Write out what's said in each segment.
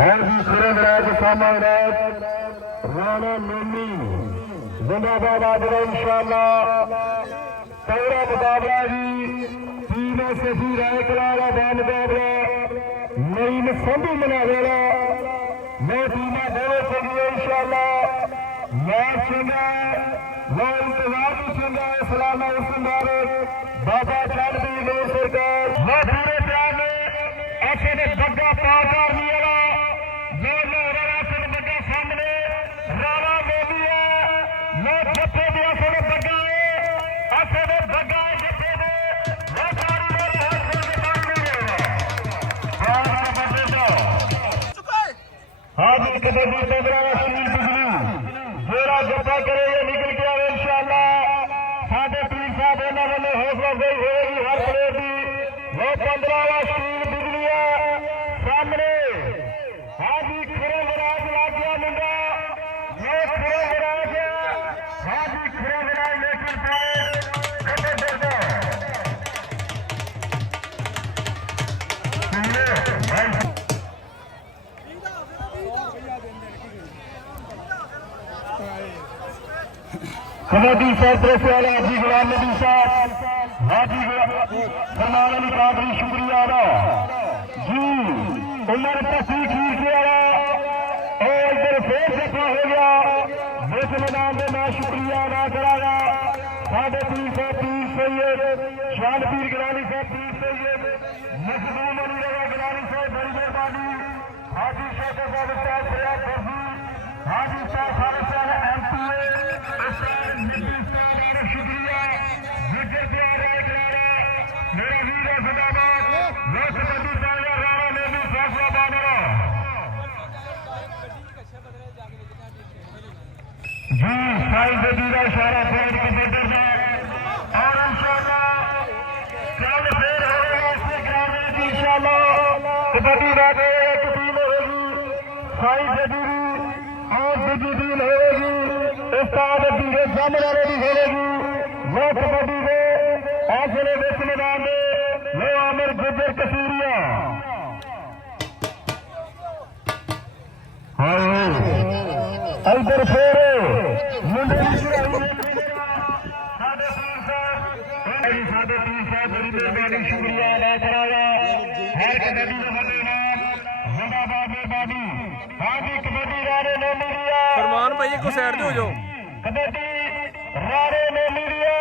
और भी सुरेंद्रराज सामराज राणा लोनी जिंदाबाद आजरा इंशाल्लाह तगड़ा मुकाबला जी टीम सफी राय कलारा का मुकाबला नईम संधू मनावेला मैं टीम दोनों चलिए इंशाल्लाह मैं चंगा मैं इंतजार भी चंगा इस्लाम मुबारक बाबा चढ़ती लोग सरकार मैं पूरे प्यार में ऐसे ने बग्गा पार हाँ गुलाम मैदान मैं शुक्रिया अदा करागा साढ़े तीन सौ तीन सैयद शान पीर गिलानी साहब तीन सैयद मखदूम अली रवा गिलानी साहब बड़ी मेहरबानी हाजी शेख साहब साहब फरियाद फर्जी हाजी साहब खालिद साहब एमपीए शुक्रिया जिक्र किया राय करारा मेरा वीर है जिंदाबाद लोक कबड्डी साया राणा ने भी फैसला बांधा जी साई देवी का इशारा पॉइंट कबड्डी का और इंशाल्लाह कल फिर होगा इसके ग्रामीण की इंशाल्लाह कबड्डी का जो एक टीम होगी साई देवी ਦੀ ਟੀਮ ਹੋਵੇਗੀ ਉਸਤਾਦ ਵੀਰੇ ਸਾਹਮਣੇ ਦੀ ਹੋਵੇਗੀ ਲੋ ਕਬੱਡੀ ਦੇ ਫਾਸਲੇ ਵਿੱਚ ਮੈਦਾਨ ਦੇ ਲੋ ਅਮਰ ਗੁਜਰ ਕਸੂਰੀਆ। ਹਾਏ ਅੰਦਰ ਫੇਰ ਮੁੰਡੇ ਦੀ ਸਾਡੇ ਪੀਰ ਸਾਹਿਬ ਸਾਡੇ ਪੀਰ ਸਾਹਿਬ ਬੜੀ ਮਿਹਰਬਾਨੀ, ਸ਼ੁਕਰੀਆ ਅਦਾ ਕਰਾਂਗਾ। ਹਰ ਕਬੱਡੀ ਦਾ ਫਤਿਹ ਹੈ ਜ਼ਿੰਦਾਬਾਦ ਬਾਬੀ ਬਾਬੀ ਫਰਮਾਨ ਭਾਈ ਇੱਕੋ ਸਾਈਡ ਤੇ ਹੋ ਜਾਓ। ਕਬੱਡੀ ਰਾਰੇ ਨੇ ਮੀਡੀਆ।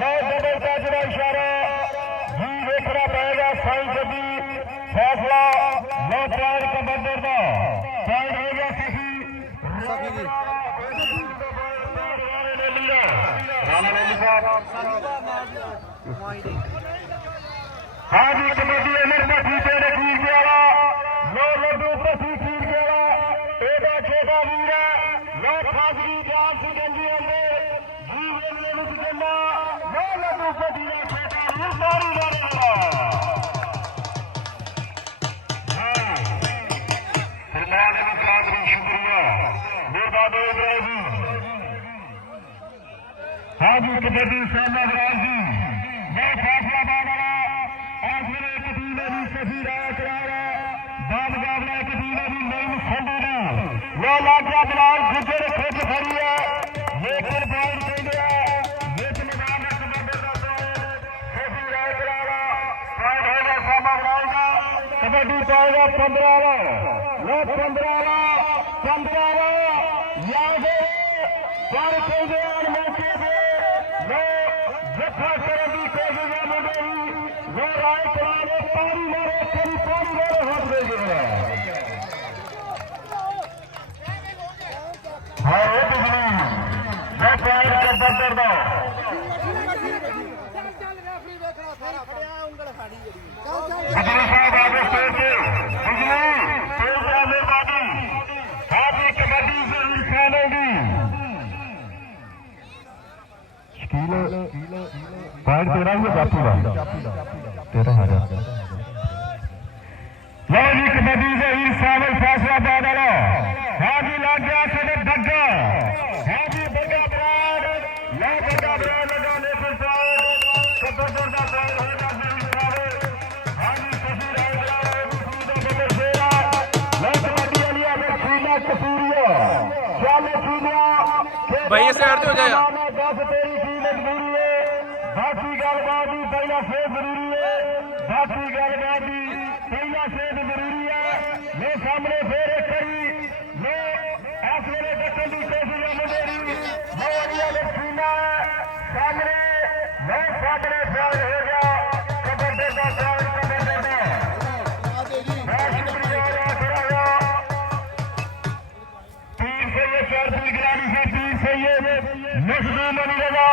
ਲੈ ਡਬਲ ਟੱਚ ਦਾ ਇਸ਼ਾਰਾ। ਜੀ ਵੇਖਣਾ ਪਏਗਾ ਸਾਈਂ ਜੱਦੀ ਫੈਸਲਾ ਲੋ ਪ੍ਰਾਣ ਕਬੱਡੀ ਦਾ। ਸਾਈਡ ਹੋ ਗਿਆ ਸਹੀ ਸਹੀ ਜੀ। ਹਾਂ ਜੀ ਕਬੱਡੀ ਅਮਰ ਮੱਠੀ ਤੇ ਰਖੀ ਗਿਆ ਆਜੂ ਕਬੱਡੀ ਸਾਹਮਣਾ ਬਰਾਜ ਜੀ ਬਹੁਤ ਫਾਸਲਾ ਬਾਦ ਵਾਲਾ। ਆਖਰੇ ਕਬੀਲੇ ਦੀ ਸਫੀ ਰਾਇ ਕਰਾਰਾ ਬਾਦ ਗਾਵਲਾ ਕਬੀਲੇ ਦੀ ਨਈਮ ਸੰਧੂ ਦੀ। ਲੋ ਲਾਜਾ ਬਲਾਲ ਗੁੱਜੇ ਦੇ ਖੇਤ ਖੜੀ ਹੈ। ਲੇਕਿਨ ਬਾਲ ਕਹਿੰਦੇ ਆ। ਵਿੱਚ ਮੈਦਾਨ ਦਾ ਕਬੱਡੀ ਦਾ ਸਫੀ ਰਾਇ ਕਰਾਰਾ ਸਾਹਮਣਾ ਬਰਾਜ ਦਾ ਕਬੱਡੀ ਪਾਏਗਾ 15 ਵਾਲਾ। ਲੋ 15 ਖੜਿਆ ਉਂਗਲ ਖਾੜੀ ਜਿਹੜੀ। ਚੱਲ। ਚੱਲ ਗੱਲਬਾਤ ਦੀ ਪਹਿਲਾ ਫੇਰ ਜ਼ਰੂਰੀ ਹੈ। ਬਾਕੀ ਗੱਲਬਾਤ ਦੀ ਪਹਿਲਾ ਫੇਰ ਜ਼ਰੂਰੀ ਹੈ। ਮੈਂ ਸਾਹਮਣੇ ਫੇਰ ਮਖਦੂਮ ਅਲੀ ਰਜ਼ਾ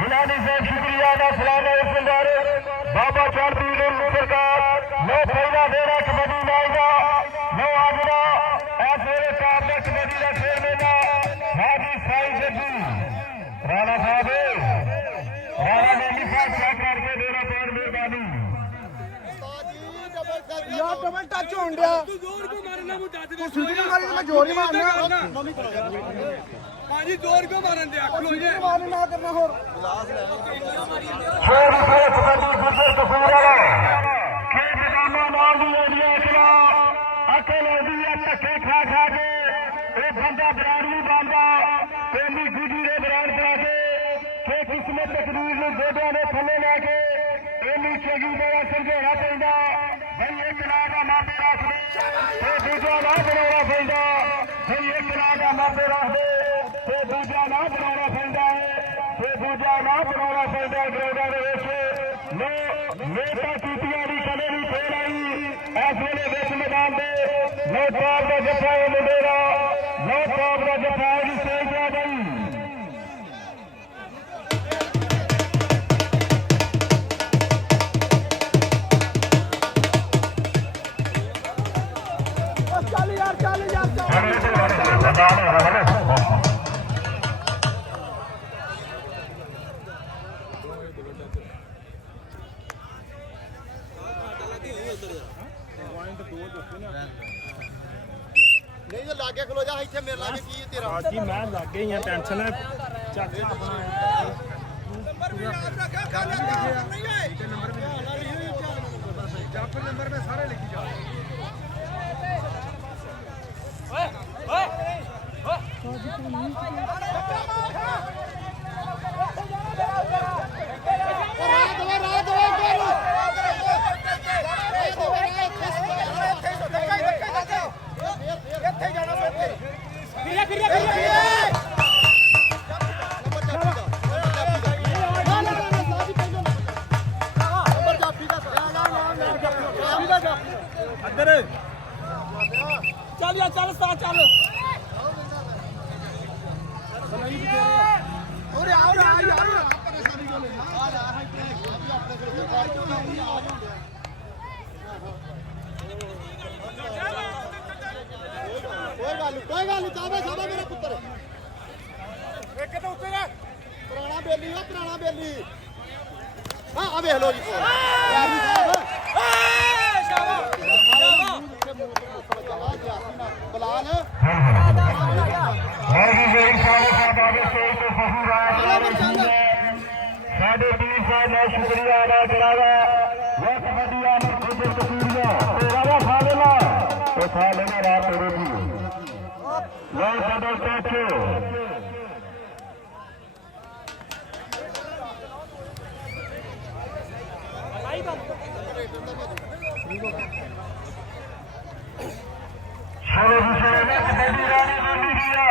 ਗਿਲਾਨੀ ਸਾਹਿਬ ਸ਼ੁਕਰੀਆ ਦਾ ਸਲਾਮ ਹੈ ਸਰਦਾਰ ਬਾਬਾ ਚੜ੍ਹਦੀ ਦੇ ਸਰਕਾਰ ਲੋ ਫਾਇਦਾ ਦੇਣਾ ਕਬੱਡੀ ਨਾਲ ਦਾ ਲੋ ਅੱਜ ਦਾ ਇਸ ਵੇਲੇ ਕਾਰ ਦਾ ਕਬੱਡੀ ਦਾ ਖੇਡ ਮੇਲਾ ਹਾਜੀ ਸਾਈ ਜੱਦੀ ਰਾਣਾ ਸਾਹਿਬ ਰਾਣਾ ਦੇ ਨਿਸ਼ਾਨ ਚੈੱਕ ਕਰਕੇ ਦੇਣਾ ਪੈਣ ਮਿਹਰਬਾਨੀ ਯਾਰ ਡਬਲ ਟੱਚ ਹੋਣ ਡਿਆ ਤੂੰ ਜ਼ੋਰ ਕਿਉਂ ਮਾਰਨਾ ਮੈਂ ਦੱਸ ਦੇ ਤੂੰ ਸਿੱਧੀ ਮਾਰੀ ਤੇ ਮੈਂ ਜ਼ੋਰ ਹੀ ਮਾਰਨਾ। ਹਾਂਜੀ ਜ਼ੋਰ ਕਿਉਂ ਮਾਰਨ ਦਿਆ ਖਲੋ ਜੇ ਮਾਰਨੀ ਨਾ ਕਰਨਾ ਹੋਰ ਰੁਪਏ ਕਸੂਰ ਵਾਲਾ ਖੇ ਬਦਾਮਾ ਨਾਲ ਦੀ ਏਰੀਆ ਇਕਲਾ ਅਕਲ ਉਹਦੀ ਹੈ ਧੱਕੇ ਖਾ ਖਾ ਕੇ ਇਹ ਬੰਦਾ ਬਰਾੜ ਨਹੀਂ ਬੰਦਾ ਤੇਲੀ ਗੁਜੀ ਦੇ ਬਰਾੜ ਪਾ ਕੇ ਕਿ ਕਿਸਮਤ ਤਕਦੀਰ ਨੂੰ ਗੋਡਿਆਂ ਦੇ ਥੱਲੇ ਲੈ ਕੇ ਇਹਨੂੰ ਚੰਗੀ ਤਰ੍ਹਾਂ ਸਮਝਾਉਣਾ ਪੈਂਦਾ ਦਾ ਮਾਪੇ ਰੱਖ ਦੇ ਤੇ ਦੂਜਾ ਨਾ ਬਣਾਉਣਾ ਪੈਂਦਾ ਭਈ ਇੱਕ ਨਾਂ ਦਾ ਮਾਪੇ ਰੱਖ ਦੇ ਤੇ ਦੂਜਾ ਨਾ ਬਣਾਉਣਾ ਪੈਂਦਾ ਹੈ ਤੇ ਦੂਜਾ ਨਾ ਬਣਾਉਣਾ ਪੈਂਦਾ ਗਰਾਊਂਡਾਂ ਦੇ ਵਿੱਚ। ਲੋ ਨੇਤਾ ਕੀਤੀਆਂ ਦੀ ਕਦੇ ਵੀ ਫੇਰ ਆਈ। ਇਸ ਵੇਲੇ ਵਿੱਚ ਮੈਦਾਨ ਦੇ ਲੋ ਟਾਪ ਦਾ ਜੱਫਾ ਇਹ ਮੁੰਡੇ ਦਾ ਲੋ ਟਾਪ ਦਾ ਜੱਫਾ ਦੀ ਸੇਜ ਆ ਗਈ ਚੱਲ ਯਾਰ ਚੱਲ ਯਾਰ ਚੱਲ ਲੱਗ ਗਈ ਆ ਟੈਨਸ਼ਨ ਚੱਕ ਨੰਬਰ ਵੀ ਯਾਦ ਰੱਖਿਆ ਗੱਲ ਨਹੀਂ ਹੈ ਨੰਬਰ ਵੀ ਜੱਫ ਨੰਬਰ ਮੈਂ ਸਾਰੇ ਲਿਖੀ ਕੋਈ ਗੱਲ ਨੀ, ਕੋਈ ਗੱਲ ਨਹੀਂ ਚਾਹਵੇ ਸਾਡਾ ਮੇਰਾ ਪੁੱਤਰ ਇੱਕ ਤਾਂ ਉੱਤੇ ਰਹਿ ਪੁਰਾਣਾ ਬੇਲੀ ਆ ਪੁਰਾਣਾ ਬੇਲੀ ਹਾਂ ਆ ਵੇਖ ਲੋ ਜੀ ਯਾਰ ਜੀ ਸਾਹਿਬ ਬਲਾਲ ਹਾਂਜੀ ਜੇਨ ਸਾਹਿਬ ਸਾਹਿਬ ਆਵੇ ਸਟੇਜ ਤੇ ਫਸੂ ਰਾਜ ਸਾਡੇ ਵੀਰ ਸਾਹਿਬ ਦਾ ਸ਼ੁਕਰੀਆ ਅਦਾ ਕਰਾਂਗਾ। ਬਹੁਤ ਵਧੀਆ ਖੁਦ ਕਸੂਰੀਆ ਤੇਰਾ ਦਾ ਖਾ ਲੈਣਾ ਉਹ ਲੈਣਾ ਰਾਤ ਦੀ ਲੋ ਸਦਰ ਟੱਚ ਸ਼ੋਰੇ ਸ਼ੋਰੇ ਨੇ ਕਬੱਡੀ ਰਾਣੀ ਬੋਲੀ ਦੀਆ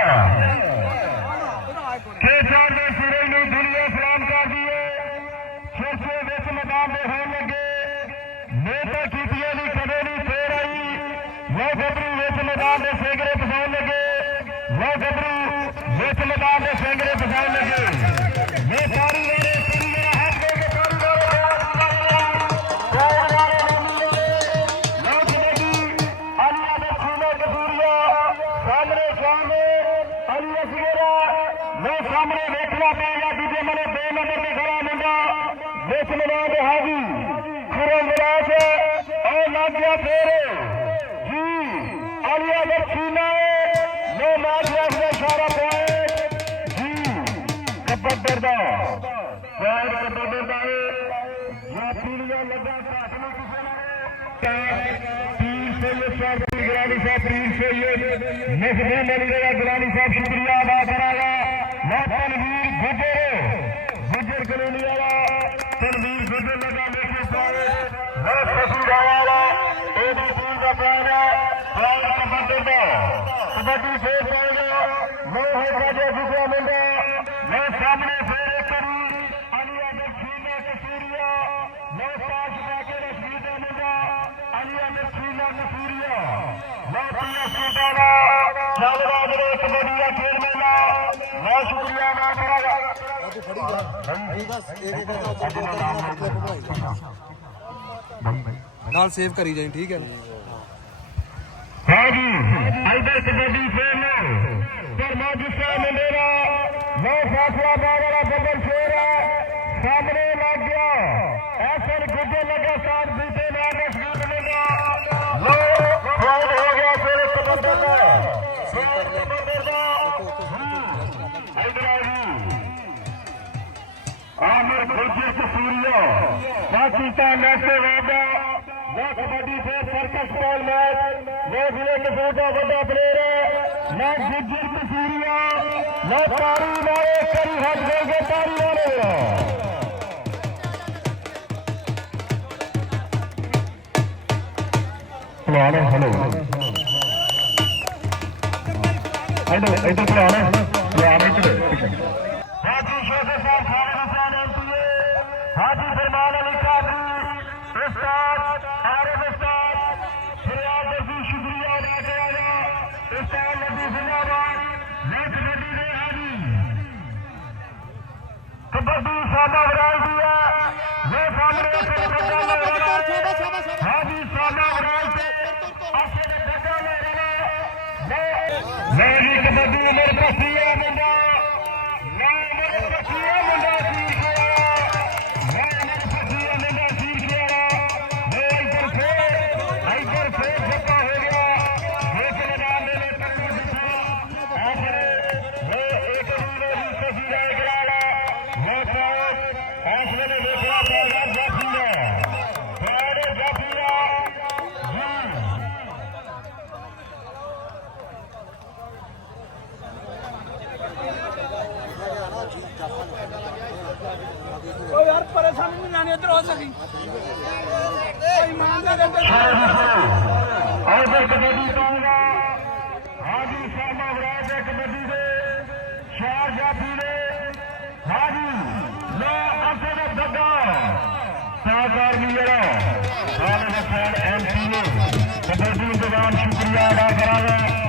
ਕੇ ਚਾਰ ਦੇ ਸਿਰੇ ਨੂੰ ਦੁਨੀਆ ਸਲਾਮ ਕਰਦੀ ਏ ਛੋਟੇ ਵਿੱਚ ਮੈਦਾਨ ਦੇ ਹੋਣ ਲੱਗੇ ਨੇਤਾ ਕੀਤੀਆਂ ਦੀ ਕਦੇ ਨਹੀਂ ਫੇਰ ਆਈ ਲੋ ਗੱਭਰੂ ਵਿੱਚ ਮੈਦਾਨ ਦੇ ਸਿੰਗਰੇ ਪਸਾਉਣ ਲੱਗੇ ਲੋ ਗੱਭਰੂ ਵਿੱਚ ਮੈਦਾਨ ਦੇ ਲੱਗੇ ਮੈਂ ਸਾਰੀ ਵੇਲੇ ਕੁੜੀ ਮੇਰਾ ਹੱਥ ਦੇ ਕੇ ਸਾਰੀ ਸਾਹਮਣੇ ਵੇਖਣਾ ਪਏਗਾ ਦੂਜੇ ਮਨੇ ਦੋ ਨੰਬਰ ਤੇ ਖੜਾ ਮੁੰਡਾ ਵਿੱਚ ਮੈਦਾਨ ਦੇ ਹਾਜੀ ਖੁਰਮ ਵਿਰਾਜ ਉਹ ਲੱਗ ਗਿਆ ਫੇਰ ਜੀ ਆਲੀਆ ਦੇ ਖੂਨੇ ਲੋ ਮਾਰਿਆ ਬੱਦਰ ਦਾ ਬਹੁਤ ਬੱਦਰ ਦਾ ਜਾਂ ਪੀੜੀਆਂ ਲੱਗਾ ਘਾਟ ਨੂੰ ਕਿਸੇ ਨੇ ਪੀਰ ਸੈਯਦ ਸਾਹਿਬ ਦੀ ਗਰਾਨੀ ਸਾਹਿਬ ਪੀਰ ਸੈਯਦ ਮਖਦੂਮ ਅਲੀ ਦਾ ਗਰਾਨੀ ਸਾਹਿਬ ਸ਼ੁਕਰੀਆ ਅਦਾ ਕਰਾਂਗਾ ਮੈਂ ਤਨਵੀਰ ਗੁਜਰ ਗੁਜਰ ਕਲੋਨੀ ਵਾਲਾ ਤਨਵੀਰ ਗੁਜਰ ਲੱਗਾ ਮੇਰੇ ਸਾਰੇ ਮੈਂ ਸਸੂਰਾ ਵਾਲਾ ਇਹ ਵੀ ਪੀਰ ਦਾ ਪਿਆਰ ਹੈ ਪਿਆਰ ਦਾ ਬੱਦਰ ਦਾ ਕਬੱਡੀ ਫੇਰ ਪਾਉਂਦਾ ਮੈਂ ਹੋ ਗਿਆ ਦੂਸਰਾ ਮੁੰਡਾ ਮੈਂ ਸਾਹਮਣੇ ਫੇਰ ਇੱਕ ਵਾਰੀ ਅਲੀਆ ਦੇ ਖੀਨਾ ਕਸੂਰੀਆ ਮੈਂ ਪਾਸ ਪਾ ਕੇ ਰਸ਼ੀਦ ਦਾ ਮੁੰਡਾ ਅਲੀਆ ਦੇ ਖੀਨਾ ਕਸੂਰੀਆ ਮੈਂ ਪੀਆ ਸੁਲਤਾਨਾ ਚੱਲ ਰਾਜ ਦੇ ਕਬੱਡੀ ਦਾ ਖੇਡ ਮੇਲਾ ਮੈਂ ਸ਼ੁਕਰੀਆ ਅਦਾ ਕਰਾਂਗਾ ਤੂੰ ਫੜੀ ਜਾ ਇਹ ਬਸ ਇਹ ਵੀ ਕਹਿੰਦਾ ਉੱਧਰ ਦੋ ਤਿੰਨ ਕਲਿੱਪ ਬਣਾਈ ਨਾਲ ਸੇਵ ਕਰੀ ਜਾਈ ਠੀਕ ਹੈ ਹਾਂਜੀ ਇਧਰ ਕਬੱਡੀ ਖੇਡ ਪਰ ਮਾਜਿਸਟਰ ਮੰਡੇਰਾ ਨੌ ਫਾਸਲਾ ਬਾਗ ਵਾਲਾ ਬੱਬਲ ਸ਼ੇਰ ਹੈ ਸਾਹਮਣੇ ਲੱਗ ਗਿਆ ਐਸਨ ਗੁੱਜੇ ਲੱਗਾ ਸਾਥ ਬੀਤੇ ਨਾਲ ਰਸ਼ੀਦ ਮੁੰਡਾ ਲੋ ਫਾਉਲ ਹੋ ਗਿਆ ਫਿਰ ਕਬੱਡੀ ਦਾ ਫਾਉਲ ਕਬੱਡੀ ਦਾ ਇਧਰ ਆ ਜੀ ਆਮਰ ਗੁਰਜੀਤ ਕਸੂਰੀਆ ਪਾਕਿਸਤਾਨ ਨੈਸ਼ਨਲ ਵਾਦਾ ਉਹ ਕਬੱਡੀ ਫੇਰ ਸਰਕਸ ਬਾਲ ਮੈਚ ਉਹ ਜ਼ਿਲ੍ਹੇ ਕਸੂਰ ਹੈਲੋ ਇਧਰ ਹਾਜੀ ਸ਼ੇਖ ਸਾਹਿਬ ਖਾਨ ਹੁਸੈਨ ਐਮਪੀਏ ਹਾਜੀ ਫਰਮਾਨ ਅਲੀ ਕਾਦਰੀ ਉਸਤਾਦ ਆਰਿਫ ਉਸਤਾਦ ਫਰਿਆਦ ਦੀ ਸ਼ੁਕਰੀਆ ਅਦਾ ਕਰਾਂਗਾ ਉਸਤਾਦ ਨਬੀ ਜ਼ਿੰਦਾਬਾਦ ਨੇਕ ਗੱਡੀ ਦੇ ਹਾਜੀ ਕਬੱਡੀ ਸਾਡਾ ਵਰਾਲ ਦੀ ਹੈ ਇਹ ਸਾਹਮਣੇ ਹਾਜੀ ਸਾਡਾ ਵਰਾਲ ਤੇ ਆਸੇ ਦੇ ਬੱਚਾ ਲੈ ਰਿਹਾ ਹੈ ਮੈਂ ਵੀ ਕਬੱਡੀ ਉਮਰ ਪੱਕੀ परेशानी में जाने इधर हो सकी कोई ईमानदार और फिर कबड्डी कहूंगा हाजी शाह महाराज है कबड्डी से शार जाफी ने हाजी ला असर दगा सहकार की जरा खालिद हसैन एमपी ने कबड्डी इंतजाम शुक्रिया अदा करा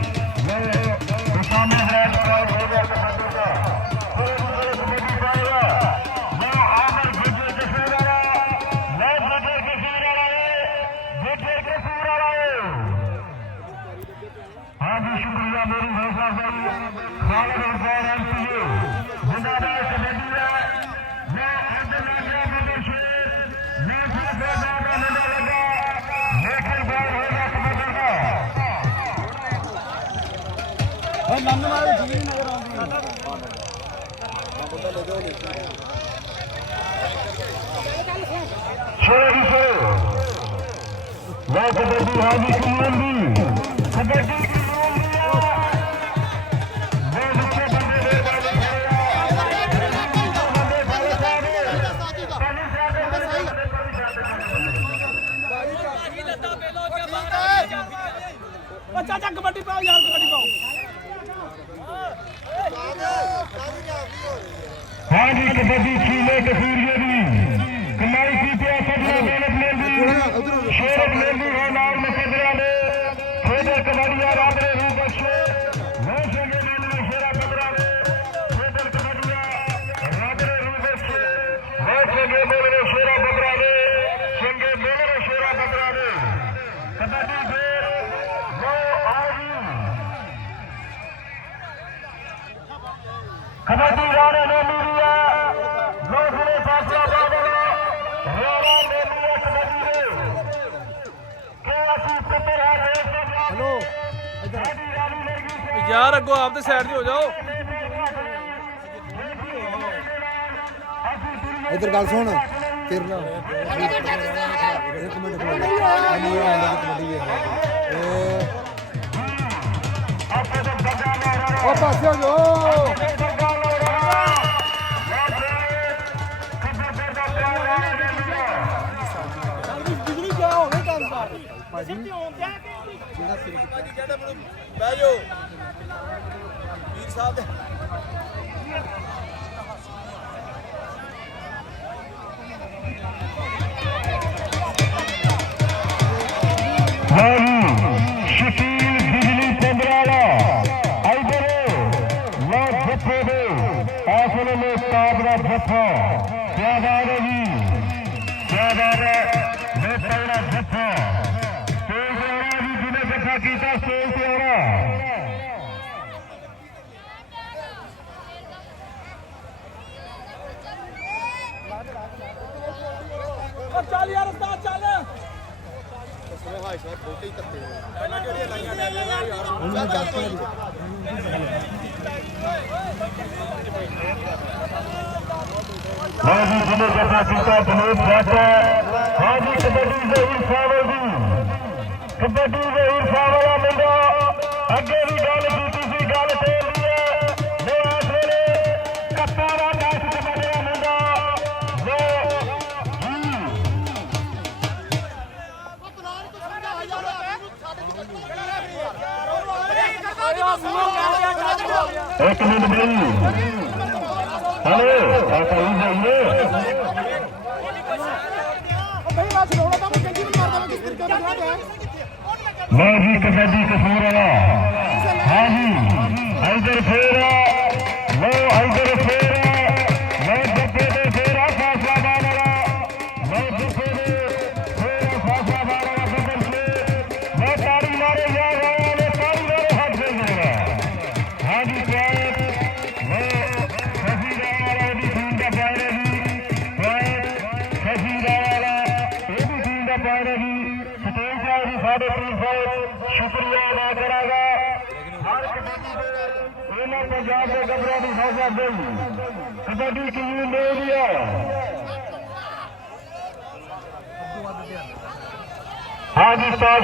Welcome to the Hobby Community. ਯਾਰ ਕਬੱਡੀ ਪਾਓ ਯਾਰ ਕਬੱਡੀ ਪਾਓ। ਹਾਂ ਜੀ ਕਬੱਡੀ ਖੀਲੇ ਕਸੂਰ ਯਾਰ ਅੱਗੋਂ ਆਪ ਤੇ ਸਾਈਡ ਤੇ ਹੋ ਜਾਓ। ਇਧਰ ਗੱਲ ਸੁਣ ਤੇਰੇ ਨਾਲ ਇੱਕ ਮਿੰਟ ਕਬੱਡੀ ਹੈ ਉਹ ਪਾਸੇ ਹੋ? ਜਾਓ ਦਾ ਪਿਆਰ ਆ ਬਿਜਲੀ ਜਾ ਹੋਵੇ ਬਹਿ ਜਾਓ। ਵੀਰ ਸਾਹਿਬ ਦੇ ਹਾਂਜੀ ਹਾਈ ਬਹੁਤੇ ਹੀ ਤੱਤੇ ਪਹਿਲਾਂ ਜਿਹੜੀਆਂ ਲਾਈਆਂ ਲੈ ਲਿਆ ਯਾਰ ਉਹਨਾਂ ਜੱਟ ਹਾਂਜੀ ਜਿਹਨੇ ਜੱਫਾ ਕੀਤਾ ਬਹੁਤ ਜੱਟ ਹਾਂਜੀ ਕਬੱਡੀ ਦੇ ਇਰਫਾਨ ਜੀ ਕਬੱਡੀ ਦੇ ਇਰਫਾਨ ਵਾਲਾ ਮੁੰਡਾ ਅੱਗੇ ਵੀ ਇੱਕ ਮਿੰਟ ਬਈ ਹਲੋ ਆ ਕਹੀ ਜਾਈਏ ਮੈਂ ਸੁਣਾਉਣਾ ਤਾਂ ਮੈਂ ਮੈਂ ਜੀ ਕਬੱਡੀ ਕਸੂਰ ਵਾਲਾ। ਹਾਂ ਜੀ ਇਧਰ ਫੇਰ। ਲੋ ਇਧਰ ਗੱਭਰਾਂ ਦੀ ਹੌਸਲਾ ਦੇਈ ਕਬੱਡੀ ਟੀਮ ਨੇ ਵੀ ਹੈ ਹਾਂਜੀ ਸਟਾਰ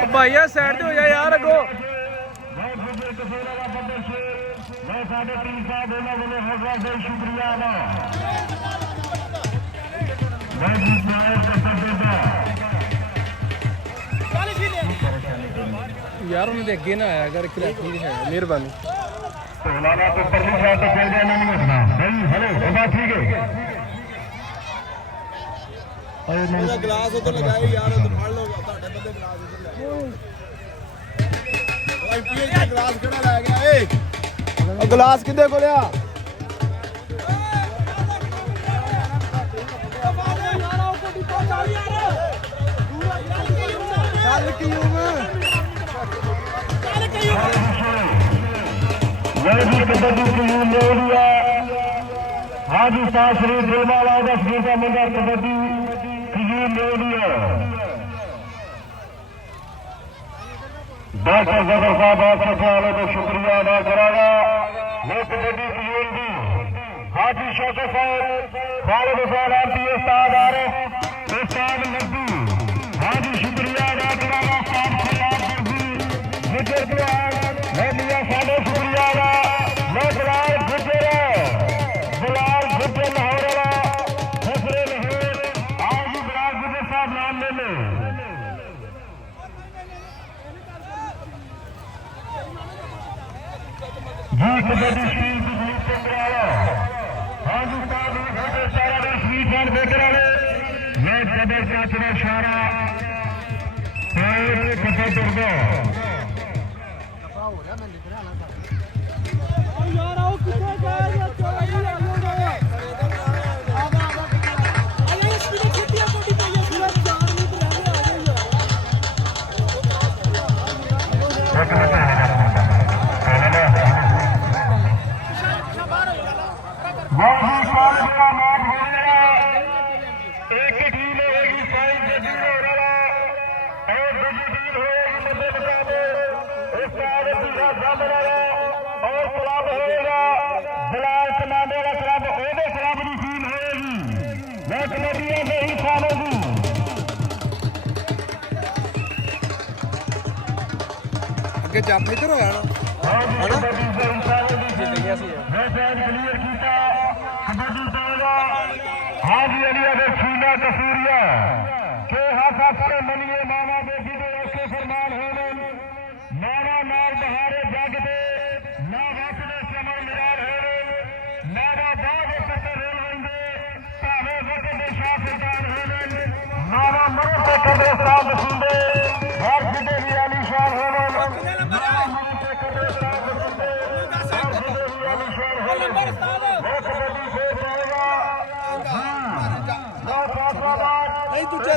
ਉਹ ਭਾਈਆ ਸਾਈਡ ਤੇ ਹੋ ਜਾ ਯਾਰ ਅੱਗੋ। ਸਾਡੇ ਟੀਮ ਸਾਹਿਬ ਉਹਨਾਂ ਵੱਲੋਂ ਹੌਸਲਾ ਦੇ ਸ਼ੁਕਰੀਆ ਅਦਾ। ਮੈਂ ਜੀ ਕਰਦਾ ਦਾ ਯਾਰ ਉਹਨਾਂ ਦੇ ਅੱਗੇ ਨਾ ਆਇਆ ਕਰ ਖਿਲਾਫੀ ਹੈ ਮਿਹਰਬਾਨੀ। ਟੋਲਾਣਾ ਤੋਂ ਪਰਲੀ ਸਾਈਡ ਤੋਂ ਚੱਲਦੇ ਇਹਨਾਂ ਨੂੰ। ਵੇਖਣਾ ਬਈ ਹਲੋ ਉਹਦਾ ਠੀਕ ਹੈ। ਅਰੇ ਨਹੀਂ ਉਹਦਾ ਗਲਾਸ ਉਧਰ ਲਗਾਏ ਯਾਰ ਉਹ ਫੜ ਲਓ ਤੁਹਾਡੇ ਬੰਦੇ ਗਲਾਸ ਉਧਰ ਲੈ ਆਓ ਆਈਪੀਐਲ ਦਾ ਗਲਾਸ ਕਿਹੜਾ ਲੈ ਗਿਆ ਏ ਉਹ ਗਲਾਸ ਕਿੱਦੇ ਕੋਲ ਆ ਚੱਲ ਕੀ ਹੋਵੇ ਮੈਂ ਜੀ ਕਬੱਡੀ ਟੀਮ ਲੋਰੀਆ ਹਾਜੀ ਸਾਹਿਬ ਸ੍ਰੀ ਦਿਲਵਾਲਾ ਦਾ ਸ਼ਹੀਦ ਦਾ ਮੁੰਡਾ ਕਬੱਡੀ ਜੀ ਮੋਲੀਆ ਡਾਕਟਰ ਸਾਹਿਬ ਆਪ ਸਰਕਾਰ ਦਾ ਸ਼ੁਕਰੀਆ ਅਦਾ ਕਰਾਂਗਾ। ਮੈਂ ਕਬੱਡੀ ਪੀਣ ਦੀ, ਹਾਜੀ ਸ਼ੌਕਤ ਸਾਹਿਬ ਖਾਲਦ ਹੁਸੈਨ ਆਂਟੀ ਉਸਤਾਦ ਆ ਰਹੇ ਉਸਤਾਦ ਲੱਡੂ। ਹਾਜੀ ਸ਼ੁਕਰੀਆ ਅਦਾ ਕਰਾਂਗਾ ਸਾਹਿਬ ਖਿਲਾਫ ਜੀ ਜਿੱਦਰ ਦੇ ਕਬੱਡੀ ਸ਼ੀਲ ਦੀ ਜੀਤ ਚੰਦਰਾਲਾ ਹਾਂਜੀ ਸਾਹਿਬ ਸਾਡੇ ਸਾਰਾ ਦੇ ਸ਼ੀਲ ਖਾਨ ਬੇਕਰ ਵਾਲੇ ਮੈਂ ਕਬਰ ਚਾਚ ਦਾ ਇਸ਼ਾਰਾ ਤੇ ਕਫਾ ਤੁਰਦਾ ਯਾਰ, ਆਓ ਕਿੱਥੇ ਗਏ? ਯਾਰ ਚੋਰਾ ਹੀ ਆ ਜਾਓਗੇ ਵਾਹੀ ਕਾਲ ਦਾ ਮੈਚ ਹੋ ਰਿਹਾ ਇੱਕ ਟੀਮ ਹੋਏਗੀ ਸਾਈ ਜੱਜੀ ਹੋਰਾਂ ਔਰ ਦੂਜੀ ਟੀਮ ਹੋਏਗੀ ਮੱਦੇ ਮੁਕਾਬਲੇ ਇਸ ਸਾਲ ਪੂਰਾ ਸਾਹਮਣਾ ਔਰ ਕਲੱਬ ਹੋਏਗਾ ਜਲਾਲ ਕਮਾਂਡੇ ਦਾ ਕਲੱਬ ਉਹਦੇ ਕਲੱਬ ਦੀ ਟੀਮ ਹੋਏਗੀ ਮੈਂ ਕਮੇਟੀਆਂ ਦੇ ਹੀ ਸਾਹਮਣੇ ਅੱਗੇ ਜੱਪ ਇੱਧਰ ਹੋਇਆ ਨਾ ਹਣਾ ਜਿੱਤ ਗਿਆ ਸੀ। ਮੈਂ ਬੈਨ ਕਲੀਅਰ ਹਾਜੀ ਅਲੀ ਦੇ ਸੀਨਾ ਕਸੂਰੀਆ, ਕਿ ਹੱਥ ਹੱਥ ਕੇ ਮਨੀਏ ਮਾਵਾ ਬੇਟੀ ਦੇ ਐਸੇ ਫਰਮਾਨ ਹੋਵੇ ਮਾਵਾ ਨਾਲ ਬਹਾਰੇ ਜੱਗ ਦੇ ਨਾ ਵਸ ਦੇ ਸਮਰ ਮਿਰਾਰ ਹੋਵੇ, ਨਾ ਦਾ ਬਾਗ ਸੱਤੇ ਰੇਲ ਹੁੰਦੇ ਭਾਵੇਂ ਵਕਤ ਦੇ ਸ਼ਾਹ ਸਰਦਾਰ ਹੋਵੇ ਮਾਵਾ ਮਰੇ ਤੇ ਕਦੇ ਸਾਧ ਸੁੰਦੇ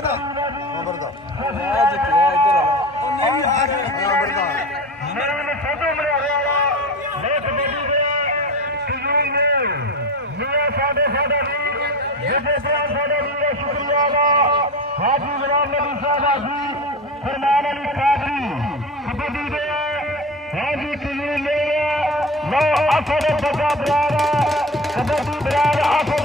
ਦਾ ਨੰਬਰ ਦਾ ਆ ਜਿੱਤਿਆ ਇੱਧਰ ਵਾਲਾ ਮੇਰੇ ਫੋਟੋ ਬਣਿਆ ਹੋਇਆ ਮੈਂ ਕਬੱਡੀ ਦੇ ਟੀਮ ਨੇ। ਮੀਆਂ ਸਾਡੇ ਸਾਡਾ ਵੀ ਜਿਹਦੇ ਤੇ ਸਾਡੇ ਵੀਰ ਦਾ ਸ਼ੁਕਰੀਆ ਦਾ। ਹਾਜੀ ਗੁਲਾਮ ਨਬੀ ਸਾਹਿਬ ਹਾਜੀ ਫਰਮਾਨ ਅਲੀ ਕਾਦਰੀ। ਕਬੱਡੀ ਦੇ। ਹਾਜੀ ਟੀਮ ਨੇ ਲੋ ਅਸਦ ਬੱਗਾ ਬਰਾਰ ਕਬੱਡੀ ਬਰਾਰ ਅਸਦ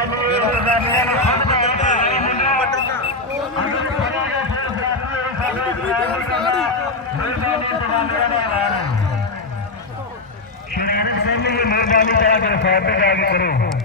ਸ਼੍ਰੀ ਮਿਹਰਬਾਨੀ ਮਿਹਰਬਾਨੀ ਨਾਲ ਸਿੰਘ ਮਿਹਰਬਾਨੀ ਕਰਾ ਸਾਥ ਤੇ ਕਰੋ।